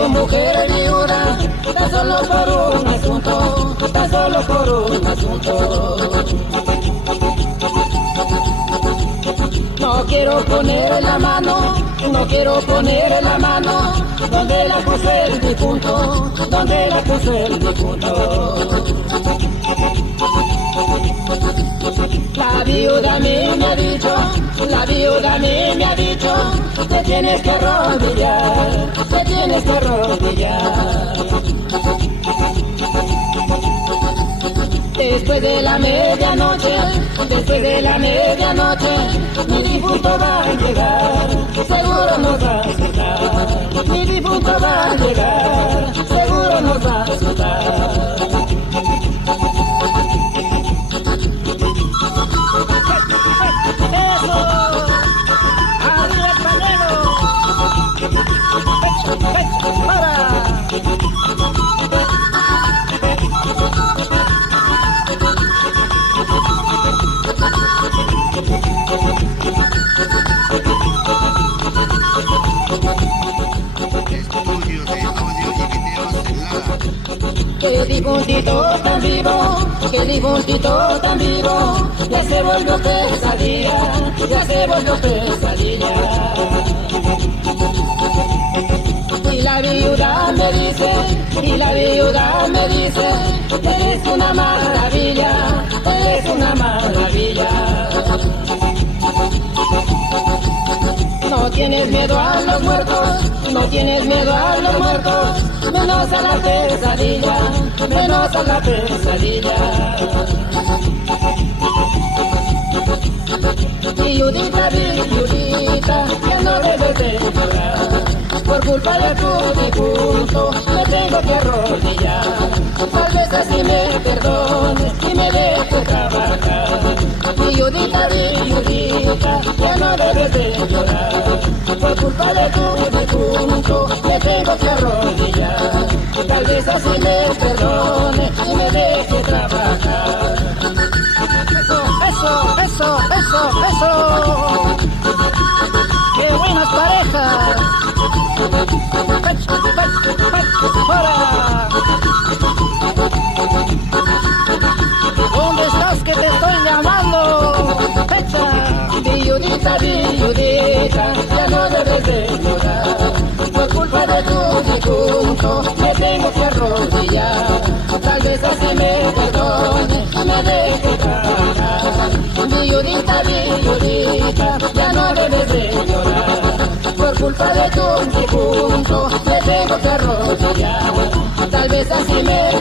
tu mujer viuda, tan solo por un asunto, tan solo por un asunto. No quiero poner la mano, no quiero poner la mano donde la puse el difunto, donde la puse el difunto. La viuda a mí me ha dicho, la viuda a mí me ha dicho, te tienes que arrodillar, te tienes que arrodillar. Después de la medianoche, después de la medianoche, mi difunto va a llegar, seguro nos va a asustar. Mi difunto va a llegar, seguro nos va a asustar. ¡Eso! ¡Arriba el pañuelo! ¡Para! Que difuntito tan vivo, que difuntito tan vivo, ya se volvió pesadilla, ya se volvió pesadilla. Y la viuda me dice, y la viuda me dice, eres una maravilla, eres una maravilla. No tienes miedo a los muertos, no tienes miedo a los muertos, menos a la pesadilla, menos a la pesadilla. Viudita, ya no debes de llorar, por culpa de tu difunto me tengo que arrodillar. Tal vez así me perdones y me dejes trabajar. Viudita, ya no debes de llorar, por culpa de tu difunto me tengo que arrodillar. Tal vez así me perdones y me dejes trabajar. Eso, eso, eso, eso. ¡Qué buenas parejas! ¡Fuera! ¿Dónde estás que te estoy llamando? ¡Fecha! Viudita, ya no debes de llorar, por culpa de tu difunto me tengo que arrodillar. Tal vez así me perdone y me deje trabajar. Viudita, ya no debes de llorar, por culpa de tu difunto me tengo que arrodillar. Tal vez así me